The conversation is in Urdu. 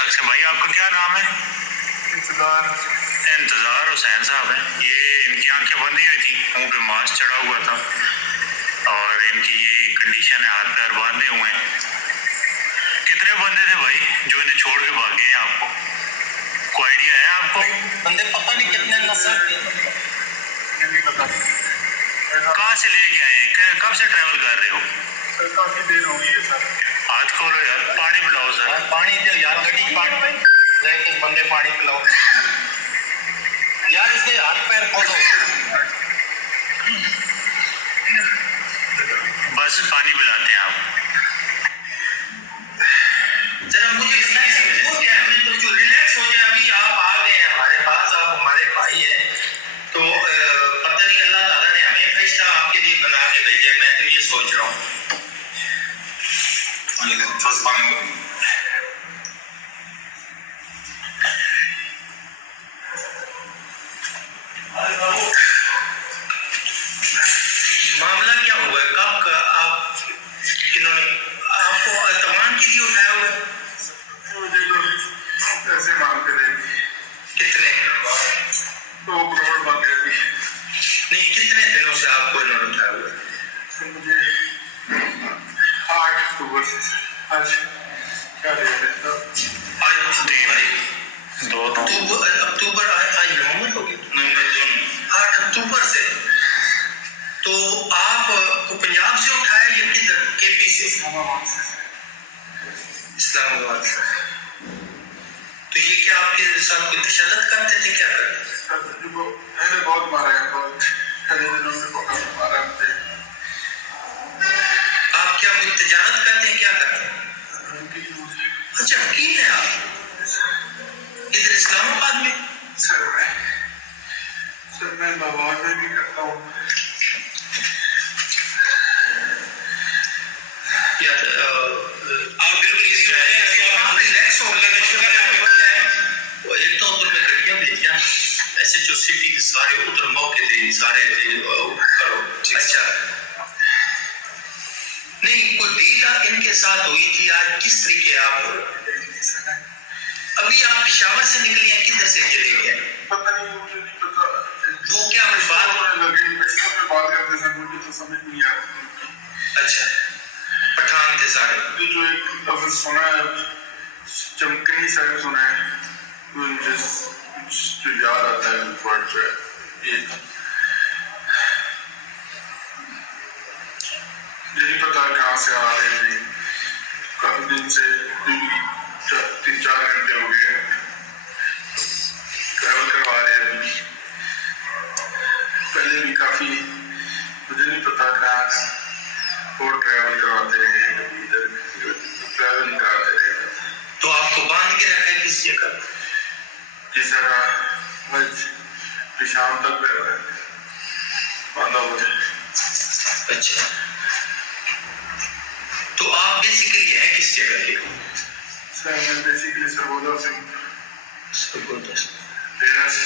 شخص ہیں. بھائی آپ کا کیا نام ہے؟ انتظار حسین صاحب ہیں. یہ ان کی آنکھیں بندی ہوئی تھی, منہ پہ ماسک چڑھا ہوا تھا اور ان کی یہ کنڈیشن ہے, ہاتھ پیر باندھے ہوئے ہیں. کتنے بندے تھے بھائی جو انہیں چھوڑ کے بھاگے ہیں؟ آپ کو کوئی آئیڈیا ہے؟ آپ کو بندے پتہ نہیں کتنے نسل کہاں سے لے کے آئے ہیں؟ کب سے ٹریول کر رہے ہو؟ کافی دیر ہو گئی ہے سر. ہاتھ کھولو یار, پانی پلاؤ سر. پانی دو یار, گڈی پانی لے کے بندے پانی پلاؤ یار, اس کے ہاتھ پیر کھولو. بس پانی پلاتے ہیں آپ. ذرا مجھے وہ کیا ہے جو ریلیکس ہو جائے. ابھی آپ آ گئے ہیں ہمارے پاس, آپ ہمارے بھائی ہیں, تو پتہ نہیں اللہ تعالیٰ نے ہمیں فرشتہ آپ کے لیے بنا کے بھیجے. میں تو یہ سوچ رہا ہوں معاملہ کیا ہوا ہے, کب کا آپ انہوں نے آپ کو اعتماد کے لیے اٹھایا ہوا ہے؟ ایسے مانگتے رہے کتنے 2 کروڑ مانگے تھے. نہیں, کتنے دنوں سے آپ کو انہوں نے اٹھایا ہوا ہے؟ مجھے 8 اکتوبر سے. آج کیا ڈیٹ ہے؟ اکتوبر آج نومبر ہو گیا, 8 اکتوبر سے. تو آپ کو پنجاب سے اٹھایا یا کدھر, کے پی سے؟ اسلام آباد سے. تو یہ کیا آپ کے ساتھ کوئی تشدد کرتے تھے, کیا کرتے تھے؟ میں نے بہت مارا ہے, بہت پہلے دنوں میں بہت مارا مجھے. آپ کیا کوئی تجارت کرتے ہیں, کیا کرتے ہیں؟ اچھا, وکیل ہیں آپ ادھر اسلام آباد میں؟ سر میں بہار میں بھی کرتا ہوں. آپ بالکل ایزی ہو جائیں, آپ ریلیکس ہو گئے. ایک تو ادھر میں گڈیاں بھیجیاں ایسے جو سٹی کے سارے ادھر موقع تھے سارے کرو. اچھا, نہیں کوئی ڈیل ان کے ساتھ ہوئی تھی آج کس طریقے؟ آپ ابھی آپ پشاور سے نکلے ہیں, کدھر سے چلے گئے؟ پتہ نہیں, مجھے نہیں پتا. وہ کیا بات لگی بات کرتے تھے, مجھے تو سمجھ نہیں آ رہی. اچھا, پٹھان تھے سارے. جو ایک لفظ سنا ہے چمکنی صاحب سنا ہے, مجھے جو یاد آتا ہے ورڈ جو ہے یہ نہیں پتا کہاں سے آ رہے تھے. کافی دن سے 3-4 گھنٹے ہو گئے ٹریول کروا رہے تھے. پہلے بھی کافی مجھے نہیں پتا کہاں اور ٹریول کرواتے رہے, کبھی ادھر ٹریول کراتے رہے. تو آپ کو باندھ کے رکھا ہے کس جگہ؟ جس طرح آج شام تک باندھا ہوا ہے. اچھا, تو آپ بیسیکلی ہیں کس جگہ کے؟ سر میں بیسیکلی سرگودا سے. سرگودا سے. ڈیرا سے.